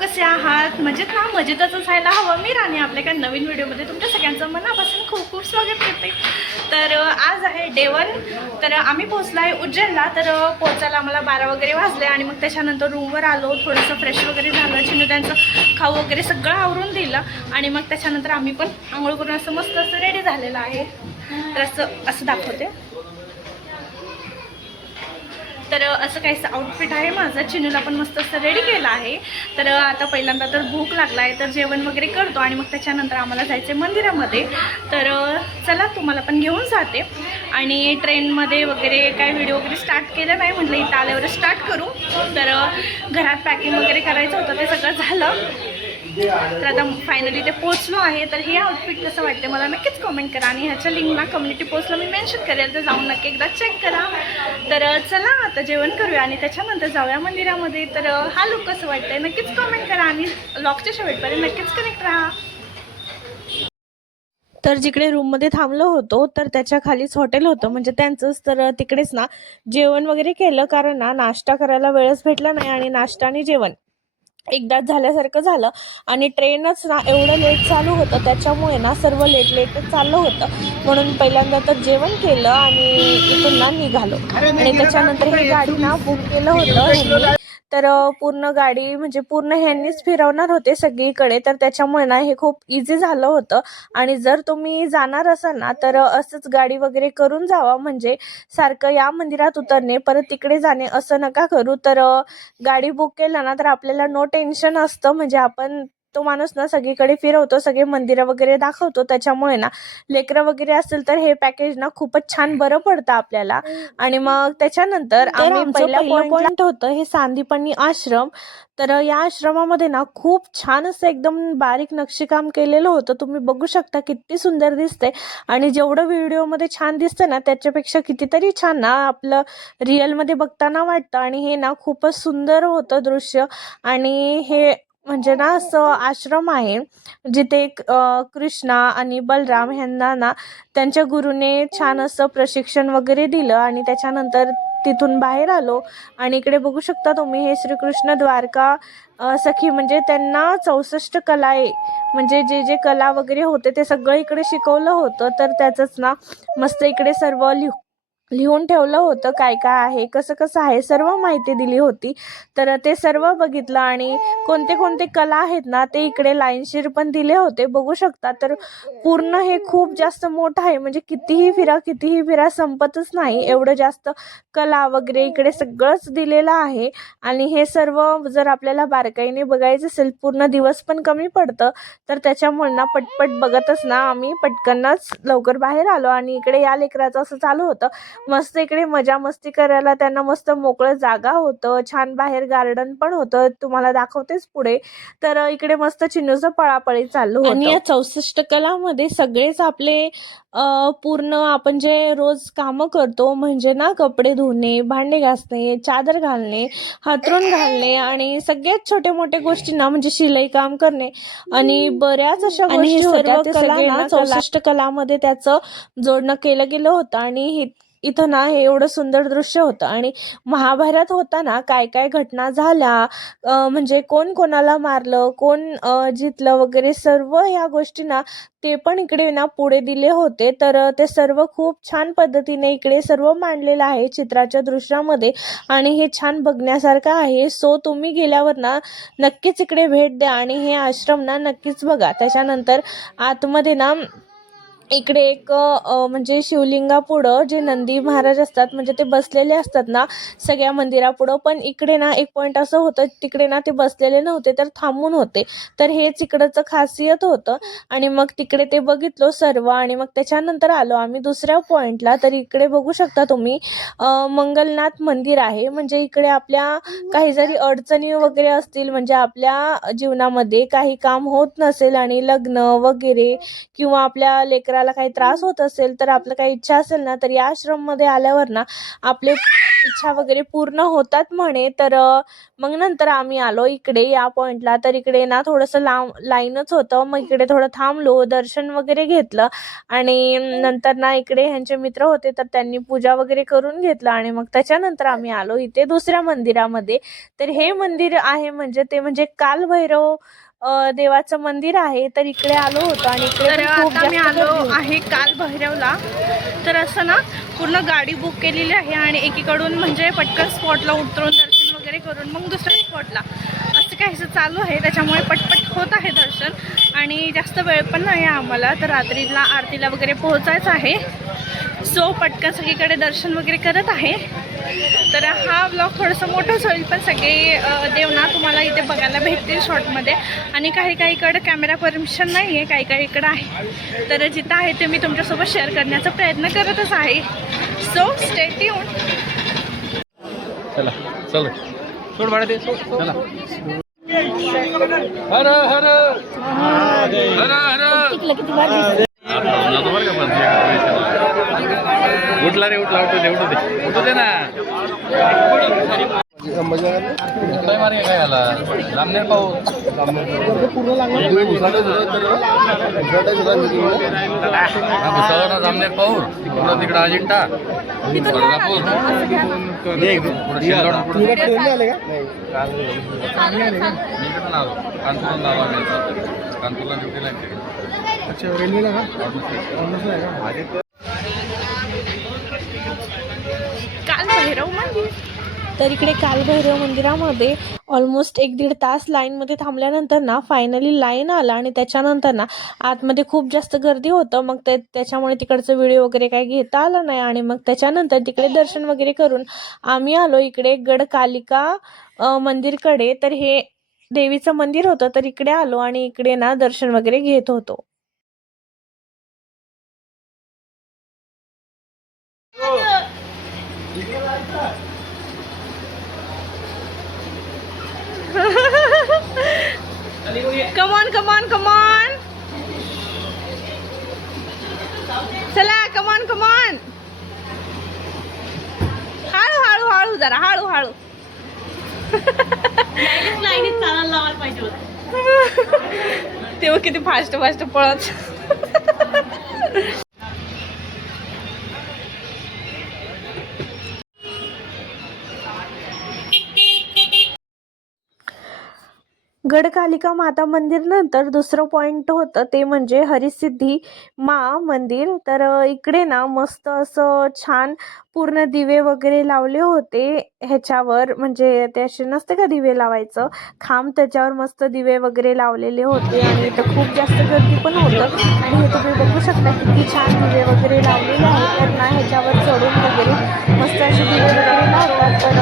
कसे आहात? मजेत ना? मजेतच असायला हवं. मी राणी आपल्या एका नवीन व्हिडिओमध्ये तुमच्या सगळ्यांचं मनापासून खूप खूप स्वागत करते. तर आज आहे डे 1. तर आम्ही पोहोचलो आहे उज्जैनला. तर पोहोचायला आम्हाला 12 वगैरे वाजले आणि मग त्याच्यानंतर रूमवर आलो, थोडंसं फ्रेश वगैरे झालं, चिनू त्यांचं खाऊ वगैरे सगळं आवरून दिलं आणि मग त्याच्यानंतर आम्ही पण आंघोळ करून असं मस्त असं रेडी झालेलं आहे. तर असं दाखवते. तर असं काहीसं आउटफिट आहे माझं. चिनूला पण मस्त असं रेडी केलं आहे. तर आता पहिल्यांदा तर भूक लागला आहे, तर जेवण वगैरे करतो आणि मग त्याच्यानंतर आम्हाला जायचं आहे मंदिरामध्ये. तर चला तुम्हाला पण घेऊन जाते. आणि ट्रेनमध्ये वगैरे काय व्हिडिओ वगैरे स्टार्ट केलं नाही, म्हटलं इथं आल्यावर स्टार्ट करू. तर घरात पॅकिंग वगैरे करायचं होतं, ते सगळं झालं. तर आता फायनली ते पोचलो आहे. तर हे आउटफिट कसं वाटते मला नक्कीच कमेंट करा आणि ह्याच्या लिंकला कम्युनिटी पोस्टला मी मेन्शन करेल, तर जाऊन नक्की एकदा चेक करा. तर चला आता जेवण करूया आणि त्याच्यानंतर जाऊया मंदिरामध्ये. तर हा लुक कसं वाटतंय नक्कीच कमेंट करा आणि लॉकच्या शेवटपर्यंत नक्कीच कनेक्ट राहा. तर जिकडे रूममध्ये थांबलो होतो तर त्याच्या खालीच हॉटेल होतं, म्हणजे त्यांचंच. तर तिकडेच ना जेवण वगैरे केलं, कारण ना नाश्ता करायला वेळच भेटला नाही आणि नाश्ता आणि जेवण एकदाच झाल्यासारखं झालं. आणि ट्रेनच ना एवढं लेट चालू होतं, त्याच्यामुळे ना सर्व लेटच चाललं होतं. म्हणून पहिल्यांदा तर जेवण केलं आणि इथून ना निघालो. आणि त्याच्यानंतर ही गाडी ना बुक केलं होतं ह्यांनी. तर पूर्ण गाडी म्हणजे पूर्ण ह्यांनीच फिरवणार होते सगळीकडे, तर त्याच्यामुळे ना हे खूप इझी झालं होतं. आणि जर तुम्ही जाणार असाल ना तर असंच गाडी वगैरे करून जावा, म्हणजे सारखं या मंदिरात उतरणे परत तिकडे जाणे असं नका करू. तर गाडी बुक केलं ना तर आपल्याला नो टेन्शन असतं, म्हणजे आपण तो माणूस ना सगळीकडे फिरवतो, सगळे मंदिरं वगैरे दाखवतो. त्याच्यामुळे ना लेकरं वगैरे असेल तर हे पॅकेज ना खूपच छान बरं पडतं आपल्याला. आणि मग त्याच्यानंतर आम्ही पहिलं पॉइंट होतं हे सांदीपनी आश्रम. तर या आश्रमामध्ये ना खूप छान असं एकदम बारीक नक्षीकाम केलेलं होतं. तुम्ही बघू शकता किती सुंदर दिसते. आणि जेवढं व्हिडिओमध्ये छान दिसतं ना त्याच्यापेक्षा कितीतरी छान ना आपलं रिअलमध्ये बघताना वाटतं. आणि हे ना खूपच सुंदर होतं दृश्य. आणि हे म्हणजे ना असं आश्रम आहे जिथे कृष्णा आणि बलराम ह्यांना ना त्यांच्या गुरुने छान असं प्रशिक्षण वगैरे दिलं. आणि त्याच्यानंतर तिथून बाहेर आलो आणि इकडे बघू शकता तुम्ही हे श्रीकृष्ण द्वारका सखी, म्हणजे त्यांना 64 कला आहे, म्हणजे जे जे कला वगैरे होते ते सगळं इकडे शिकवलं होतं. तर त्याचंच ना मस्त इकडे सर्व लिहून ठेवलं होतं, काय काय आहे, कसं कसं आहे, सर्व माहिती दिली होती. तर ते सर्व बघितलं आणि कोणते कोणते कला आहेत ना ते इकडे लाईनशीर पण दिले होते, बघू शकता. तर पूर्ण हे खूप जास्त मोठं आहे, म्हणजे कितीही फिरा संपतच नाही, एवढं जास्त कला वगैरे इकडे सगळंच दिलेलं आहे. आणि हे सर्व जर आपल्याला बारकाईने बघायचं असेल पूर्ण दिवस पण कमी पडतं. तर त्याच्यामुळे ना पटपट बघतच ना आम्ही पटकनच लवकर बाहेर आलो. आणि इकडे या लेकराचं असं चालू होतं मस्त इकडे मजा मस्ती करायला, त्यांना मस्त मोकळं जागा होतं, छान बाहेर गार्डन पण होतं, तुम्हाला दाखवतेच पुढे. तर इकडे मस्त चिन्नूचं पळापळी चालू होतं. आणि या 64 कलामध्ये सगळेच आपले पूर्ण आपण जे रोज कामं करतो, म्हणजे ना कपडे धुणे, भांडे घासणे, चादर घालणे, हातरून घालणे आणि सगळ्यात छोटे मोठे गोष्टी ना म्हणजे शिलाई काम करणे आणि बऱ्याच अशा गोष्टी होत्या. ते सगळे ना 64 कलामध्ये त्याचं जोडणं केलं गेलं होतं. आणि इथं ना हे एवढं सुंदर दृश्य होतं. आणि महाभारत होताना काय काय घटना झाल्या, म्हणजे कोण कोणाला मारलं, कोण जितलं वगैरे, सर्व ह्या गोष्टी ना ते पण इकडे ना पुढे दिले होते. तर ते सर्व खूप छान पद्धतीने इकडे सर्व मांडलेलं आहे चित्राच्या दृश्यामध्ये. आणि हे छान बघण्यासारखं आहे. सो तुम्ही गेल्यावर ना नक्कीच इकडे भेट द्या आणि हे आश्रम ना नक्कीच बघा. त्याच्यानंतर आतमध्ये ना इकडे एक म्हणजे शिवलिंगापुढं जे नंदी महाराज असतात, म्हणजे ते बसलेले असतात ना सगळ्या मंदिरापुढं. पण इकडे ना एक पॉईंट असं होतं, तिकडे ना ते बसलेले नव्हते तर थांबून होते. तर हेच इकडचं खासियत होतं. आणि मग तिकडे ते बघितलो सर्व आणि मग त्याच्यानंतर आलो आम्ही दुसऱ्या पॉईंटला. तर इकडे बघू शकता तुम्ही मंगलनाथ मंदिर आहे. म्हणजे इकडे आपल्या काही जरी अडचणी वगैरे असतील, म्हणजे आपल्या जीवनामध्ये काही काम होत नसेल आणि लग्न वगैरे किंवा आपल्या लेकराला काही त्रास होत असेल, तर आपलं काही इच्छा असेल ना तर या आश्रममध्ये आल्यावर ना आपले इच्छा वगैरे पूर्ण होतात म्हणे. तर मग नंतर आम्ही आलो इकडे या पॉइंटला. तर इकडे ना थोडंसं लांब लाईनच होतं. मग इकडे थोडं थांबलो, दर्शन वगैरे घेतलं आणि नंतर ना इकडे ह्यांचे मित्र होते तर त्यांनी पूजा वगैरे करून घेतलं आणि मग त्याच्यानंतर आम्ही आलो इथे दुसऱ्या मंदिरामध्ये. तर हे मंदिर आहे म्हणजे कालभैरव देवाचं मंदिर आहे. तर इकडे आलो होतो आणि इकडे पण खूप जास्त आलो आहे कालभैरवला. तर असं ना पूर्ण गाडी बुक केलेली आहे आणि एकीकडून म्हणजे पटकन स्पॉटला उतरून दर्शन वगैरे करून मग दुसऱ्या स्पॉटला असं काहीसं चालू आहे. त्याच्यामुळे पटपट होत आहे दर्शन आणि जास्त वेळ पण नाही आहे आम्हाला. तर रात्रीला आरतीला वगैरे पोहोचायचं आहे. सो पटकन सगळीकडे दर्शन वगैरे करत आहे. तर हा ब्लॉग थोडंसं मोठंच होईल पण सगळे देव ना तुम्हाला इथे बघायला भेटतील शॉर्टमध्ये. आणि काहीकडे कॅमेरा परमिशन नाही आहे, काहीकडे आहे. तर जिथं आहे ते मी तुमच्यासोबत शेअर करण्याचा प्रयत्न करतच आहे. So stay tune. चला चल सोड भाडे दे चला. हर हर हर हर उठला रे उठला उठू दे ना. काय मार्ग काय आला जामनेर पाऊस ना जामनेर पाऊस पुढं तिकडं अजिंठा कोल्हापूर कानपूरला कानपूरला ड्युटीला. अच्छा रेल्वेला का? कालभैरव मंदिर. तर इकडे कालभैरव मंदिरामध्ये ऑलमोस्ट 1-1.5 तास लाईनमध्ये थांबल्यानंतर ना फायनली लाईन आला आणि त्याच्यानंतर ना आतमध्ये खूप जास्त गर्दी होतं. मग त्याच्यामुळे तिकडचं व्हिडिओ वगैरे काही घेता आलं नाही आणि मग त्याच्यानंतर तिकडे दर्शन वगैरे करून आम्ही आलो इकडे गडकालिका मंदिरकडे. तर हे देवीचं मंदिर होतं. तर इकडे आलो आणि इकडे ना दर्शन वगैरे घेत होतो. Come on, come on, come on. चला, come on, come on. हळू हळू जरा हळू. लाईनीत चालायला लावायला पाहिजे होतं. तेव्हा किती फास्ट पळत. गडकालिका माता मंदिर नंतर दुसरं पॉइंट होतं ते म्हणजे हरिसिद्धी मा मंदिर. तर इकडे ना मस्त असं छान पूर्ण दिवे वगैरे लावले होते ह्याच्यावर. म्हणजे ते असे नसते का दिवे लावायचं खांब, त्याच्यावर मस्त दिवे वगैरे लावलेले होते आणि इथं खूप जास्त गर्दी पण होतं. आणि हे तुम्ही बघू शकता किती छान दिवे वगैरे लावलेले आहेत. तर ना ह्याच्यावर चढून वगैरे मस्त असे दिवे वगैरे लावतात. तर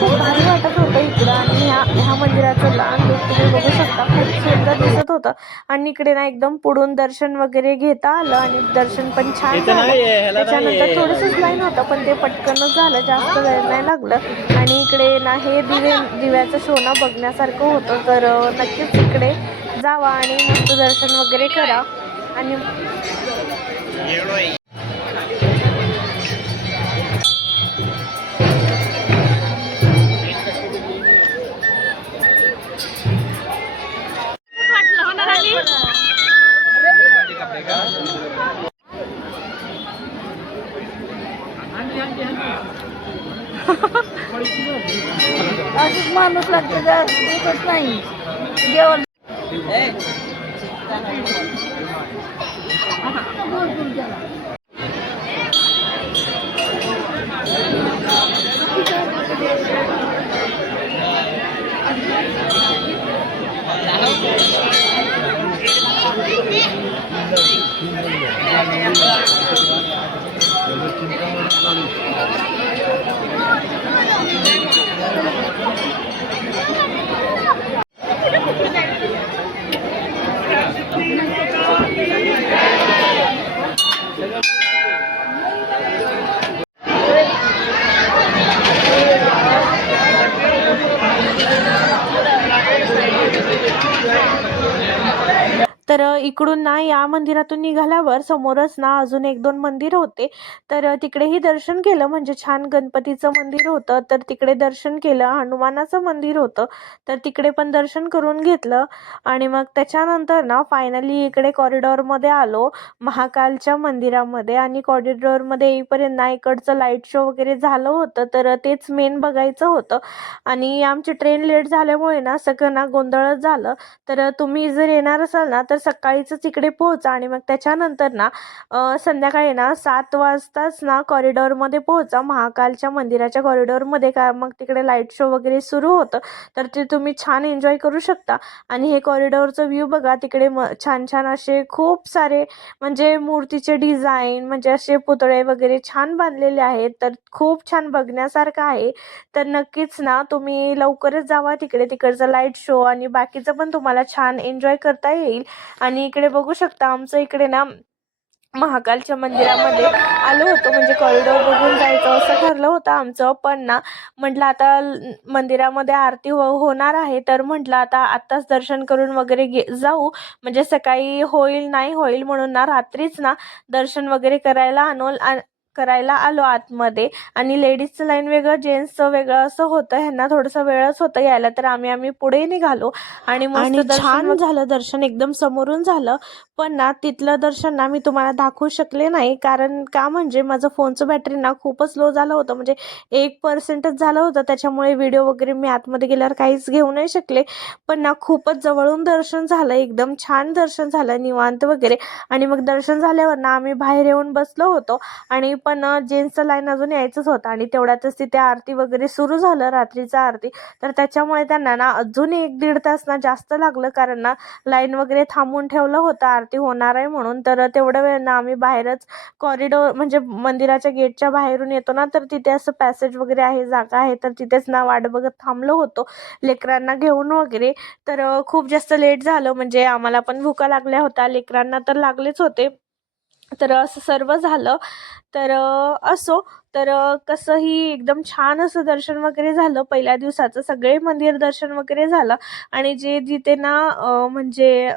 खूप भारी वाटत होतं इकडं. आणि ह्या मंदिराचं लहान लुक तुम्ही बघू शकता, खूप सुंदर दिसत होतं. आणि इकडे ना एकदम पुढून दर्शन वगैरे घेता आलं आणि दर्शन पण छान झालं. त्याच्यानंतर थोडंसंच लाईन होतं पण ते पटकनच झालं, जास्त वेळ नाही लागलं. आणि इकडे ना हे दिव्याचं शो ना बघण्यासारखं होतं. तर नक्कीच इकडे जावा आणि मस्त दर्शन वगैरे करा. आणि अशीच माणूस लागते का एकच नाही जेवण. तर इकडून ना या मंदिरातून निघाल्यावर समोरच ना अजून 1-2 मंदिर होते. तर तिकडेही दर्शन केलं. म्हणजे छान गणपतीचं मंदिर होतं, तर तिकडे दर्शन केलं. हनुमानाचं मंदिर होतं, तर तिकडे पण दर्शन करून घेतलं. आणि मग त्याच्यानंतर ना फायनली इकडे कॉरिडॉरमध्ये आलो महाकालच्या मंदिरामध्ये. आणि कॉरिडॉरमध्ये येईपर्यंत ना इकडचं लाईट शो वगैरे झालं होतं, तर तेच मेन बघायचं होतं. आणि आमची ट्रेन लेट झाल्यामुळे ना सगळं ना गोंधळच झालं. तर तुम्ही जर येणार असाल ना तर सकाळीच इकडे पोहोचा. आणि मग त्याच्यानंतर ना संध्याकाळी ना 7 वाजताच ना कॉरिडॉरमध्ये पोहोचा महाकालच्या मंदिराच्या कॉरिडॉरमध्ये. का मग तिकडे लाईट शो वगैरे सुरू होतं, तर ते तुम्ही छान एन्जॉय करू शकता. आणि हे कॉरिडॉरचं व्ह्यू बघा. तिकडे छान छान असे खूप सारे म्हणजे मूर्तीचे डिझाईन, म्हणजे असे पुतळे वगैरे छान बांधलेले आहेत, तर खूप छान बघण्यासारखं आहे. तर नक्कीच ना तुम्ही लवकरच जावा तिकडे. तिकडचा लाईट शो आणि बाकीचं पण तुम्हाला छान एन्जॉय करता येईल. आणि इकडे बघू शकता आमचं इकडे ना महाकालच्या मंदिरामध्ये आलो होतो. म्हणजे कॉरिडॉर बघून जायचं असं ठरलं होतं आमचं. पण ना म्हटलं आता मंदिरामध्ये आरती होणार आहे, तर म्हटलं आता आत्ताच दर्शन करून वगैरे जाऊ. म्हणजे सकाळी होईल नाही होईल म्हणून ना रात्रीच ना दर्शन वगैरे करायला आलो आतमध्ये. आणि लेडीजचं लाईन वेगळं, जेंट्सचं वेगळं असं होतं. ह्यांना थोडंसं वेळच होतं यायला, तर आम्ही पुढे निघालो. आणि मस्त छान झालं दर्शन, एकदम समोरून झालं. पण ना तिथलं दर्शन ना मी तुम्हाला दाखवू शकले नाही. कारण का म्हणजे माझं फोनचं बॅटरी ना खूपच लो झालं होतं. म्हणजे 1%च झालं होतं, त्याच्यामुळे व्हिडिओ वगैरे मी आतमध्ये गेल्यावर काहीच घेऊ नाही शकले. पण ना खूपच जवळून दर्शन झालं, एकदम छान दर्शन झालं, निवांत वगैरे. आणि मग दर्शन झाल्यावर ना आम्ही बाहेर येऊन बसलो होतो. आणि पण जेंट्सचं लाईन अजून यायचंच होतं. आणि तेवढ्यातच तिथे आरती वगैरे सुरू झालं, रात्रीचं आरती. तर त्याच्यामुळे त्यांना ना अजून 1-1.5 तास ना जास्त लागलं. कारण ना लाईन वगैरे थांबवून ठेवलं होतं आरती होणार आहे म्हणून. तर तेवढ्या वेळ ना आम्ही बाहेरच कॉरिडॉर म्हणजे मंदिराच्या गेटच्या बाहेरून येतो ना, तर तिथे असं पॅसेज वगैरे आहे, जागा आहे, तर तिथेच ना वाट बघत थांबलो होतो लेकरांना घेऊन वगैरे. तर खूप जास्त लेट झालं. म्हणजे आम्हाला पण भुका लागल्या होत्या, लेकरांना तर लागलेच होते. तर असं सर्व झालं. तर असो. तर कसंही एकदम छान असं दर्शन वगैरे झालं. पहिल्या दिवसाचं सगळे मंदिर दर्शन वगैरे झालं. आणि जे जिथे ना म्हणजे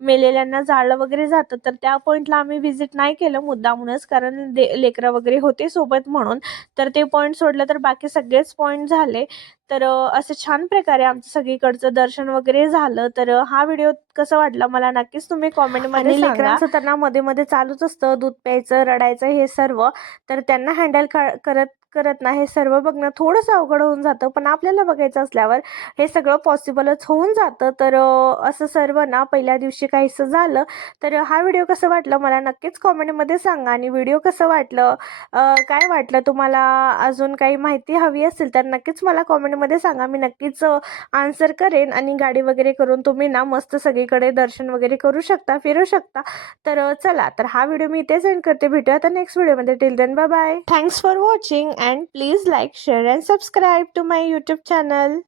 मेलेल्यांना जाळलं वगैरे जातं, तर त्या पॉईंटला आम्ही व्हिजिट नाही केलं मुद्दामूनच, कारण लेकरं वगैरे होते सोबत म्हणून. तर ते पॉईंट सोडलं तर बाकी सगळेच पॉईंट झाले. तर असं छान प्रकारे आमचं सगळीकडचं दर्शन वगैरे झालं. तर हा व्हिडिओ कसा वाटला मला नक्कीच तुम्ही कॉमेंटमध्ये सांगा. लेकरांचं तर ना मध्ये मध्ये चालूच असतं, दूध प्यायचं, रडायचं, हे सर्व. तर त्यांना हँडल करत करत ना हे सर्व बघणं थोडंसं अवघड होऊन जातं. पण आपल्याला बघायचं असल्यावर हे सगळं पॉसिबलच होऊन जातं. तर असं सर्व ना पहिल्या दिवशी काहीसं झालं. तर हा व्हिडिओ कसं वाटलं मला नक्कीच कॉमेंटमध्ये सांगा. आणि व्हिडिओ कसं वाटलं, काय वाटलं तुम्हाला, अजून काही माहिती हवी असेल तर नक्कीच मला कॉमेंटमध्ये सांगा. मी नक्कीच आन्सर करेन. आणि गाडी वगैरे करून तुम्ही ना मस्त सगळीकडे दर्शन वगैरे करू शकता, फिरू शकता. तर चला, तर हा व्हिडिओ मी इथेच एंड करते. भेटूया आता नेक्स्ट व्हिडिओमध्ये. Till then bye bye. Thanks for watching and please like, share and subscribe to my YouTube channel.